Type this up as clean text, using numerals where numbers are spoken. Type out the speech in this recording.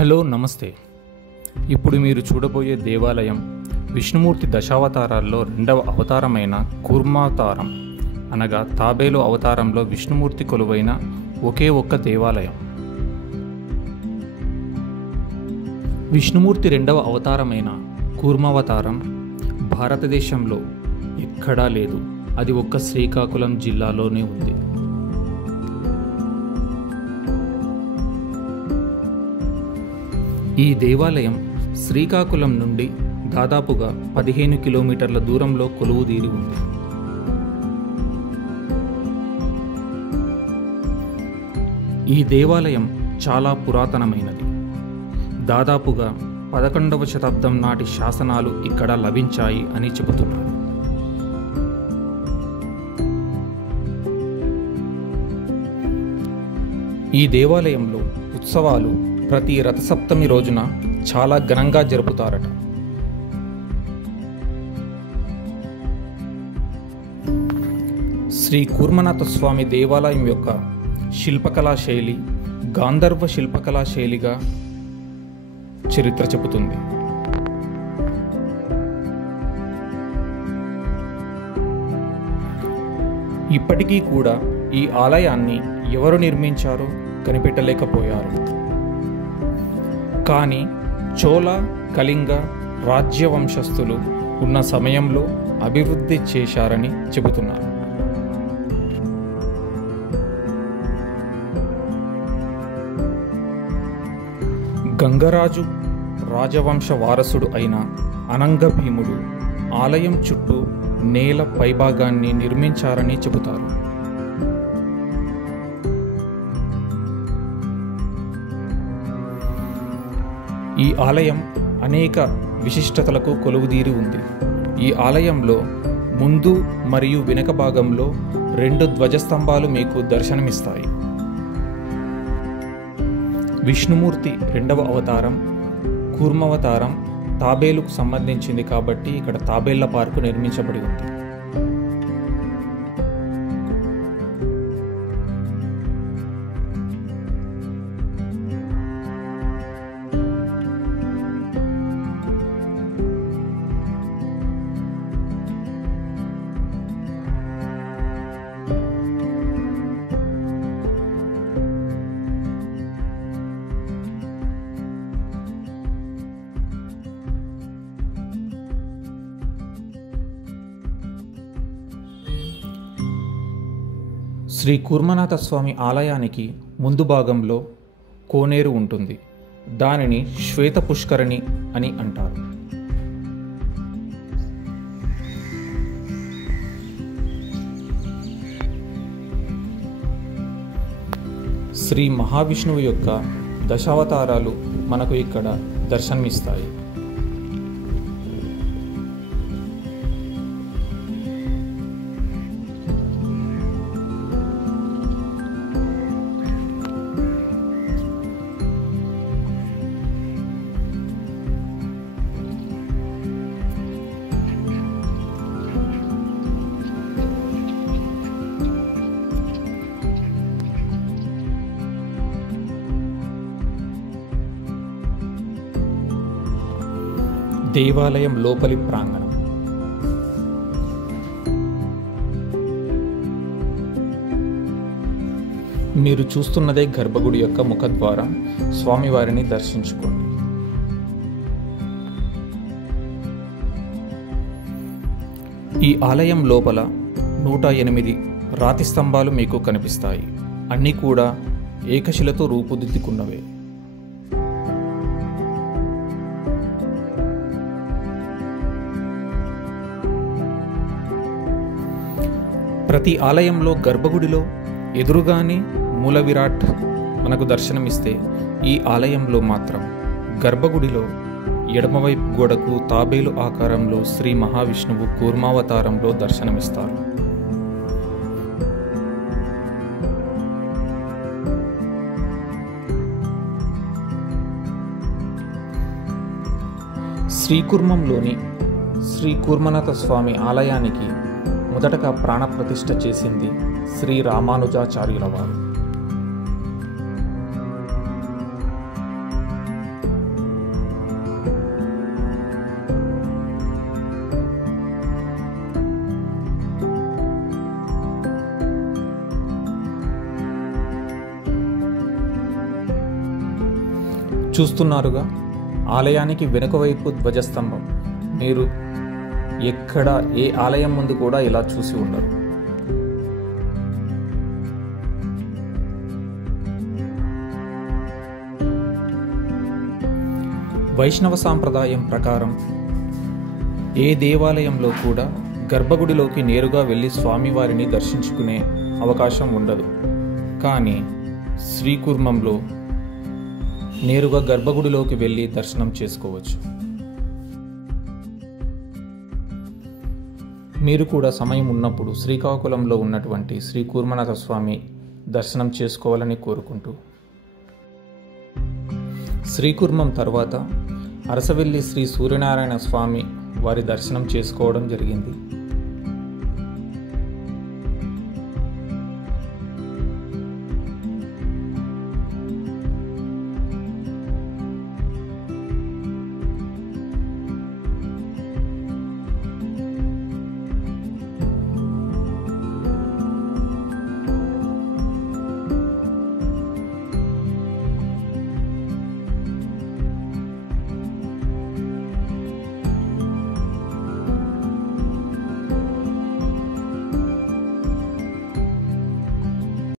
Hello నమస్తే. ఇప్పుడు మీరు చూడబోయే దేవాలయం విష్ణుమూర్తి దశావతారాల్లో రెండవ అవతారమైన కూర్మావతారం అనగా తాబేలు అవతారంలో విష్ణుమూర్తి కొలువైన ఒకే ఒక్క దేవాలయం. విష్ణుమూర్తి రెండవ అవతారమైన కూర్మావతారం భారతదేశంలో ఎక్కడా లేదు. అది ఒక్క శ్రీకాకుళం జిల్లాలోనే ఉంది. ఈ దేవాలయం శ్రీకాకుళం నుండి దాదాపుగా 15 కిలోమీటర్ల దూరంలో కొలువుదీరి ఉంది. ఈ దేవాలయం చాలా పురాతనమైనది. దాదాపుగా 11వ శతాబ్దం నాటి శాసనాలు ఇక్కడ లభించాయి అని చెబుతున్నారు. ఈ దేవాలయంలో ఉత్సవాలు ప్రతి రథసప్తమి రోజున చాలా ఘనంగా జరుపుతారట. శ్రీ కూర్మనాథ స్వామి దేవాలయం యొక్క శిల్పకళా శైలి గాంధర్వ శిల్పకళా శైలిగా చరిత్ర చెబుతుంది. ఇప్పటికీ కూడా ఈ ఆలయాన్ని ఎవరు నిర్మించారో కనిపెట్టలేకపోయారు. కానీ చోళ కళింగ రాజ్యవంశస్థులు ఉన్న సమయంలో అభివృద్ధి చేశారని చెబుతున్నారు. గంగరాజు రాజవంశ వారసుడు అయిన అనంగ భీముడు ఆలయం చుట్టూ నేల పైభాగాన్ని నిర్మించారని చెబుతారు. ఈ ఆలయం అనేక విశిష్టతలకు కొలువుదీరి ఉంది. ఈ ఆలయంలో ముందు మరియు వెనుక భాగంలో 2 ధ్వజస్తంభాలు మీకు దర్శనమిస్తాయి. విష్ణుమూర్తి రెండవ అవతారం కూర్మావతారం తాబేలుకు సంబంధించింది కాబట్టి ఇక్కడ తాబేళ్ల పార్కు నిర్మించబడి ఉంది. శ్రీ కూర్మనాథ స్వామి ఆలయానికి ముందు భాగంలో కోనేరు ఉంటుంది. దానిని శ్వేత పుష్కరిణి అని అంటారు. శ్రీ మహావిష్ణువు యొక్క దశావతారాలు మనకు ఇక్కడ దర్శనమిస్తాయి. దేవాలయం లోపలి ప్రాంగణం. మీరు చూస్తున్నదే గర్భగుడి యొక్క ముఖద్వారం. స్వామివారిని దర్శించుకోండి. ఈ ఆలయం లోపల 108 రాతి స్తంభాలు మీకు కనిపిస్తాయి. అన్నీ కూడా ఏకశిలతో రూపుదిద్దుకున్నవే. ప్రతి ఆలయంలో గర్భగుడిలో ఎదురుగానే మూల విరాట్ మనకు దర్శనమిస్తే, ఈ ఆలయంలో మాత్రం గర్భగుడిలో ఎడమవైపు గోడకు తాబేలు ఆకారంలో శ్రీ మహావిష్ణువు కూర్మావతారంలో దర్శనమిస్తారు. శ్రీకూర్మంలోని శ్రీ కూర్మనాథ స్వామి ఆలయానికి మొదటగా ప్రాణప్రతిష్ఠ చేసింది శ్రీ రామానుజాచార్యుల వారు. చూస్తున్నారుగా, ఆలయానికి వెనుక వైపు ధ్వజస్తంభం. మీరు ఎక్కడ ఏ ఆలయం ముందు కూడా ఇలా చూసి ఉండరు. వైష్ణవ సాంప్రదాయం ప్రకారం ఏ దేవాలయంలో కూడా గర్భగుడిలోకి నేరుగా వెళ్ళి స్వామివారిని దర్శించుకునే అవకాశం ఉండదు. కానీ శ్రీకూర్మంలో నేరుగా గర్భగుడిలోకి వెళ్ళి దర్శనం చేసుకోవచ్చు. మీరు కూడా సమయం ఉన్నప్పుడు శ్రీకాకుళంలో ఉన్నటువంటి శ్రీ కూర్మనాథ స్వామి దర్శనం చేసుకోవాలని కోరుకుంటూ, శ్రీకూర్మం తర్వాత అరసవెల్లి శ్రీ సూర్యనారాయణ స్వామి వారి దర్శనం చేసుకోవడం జరిగింది.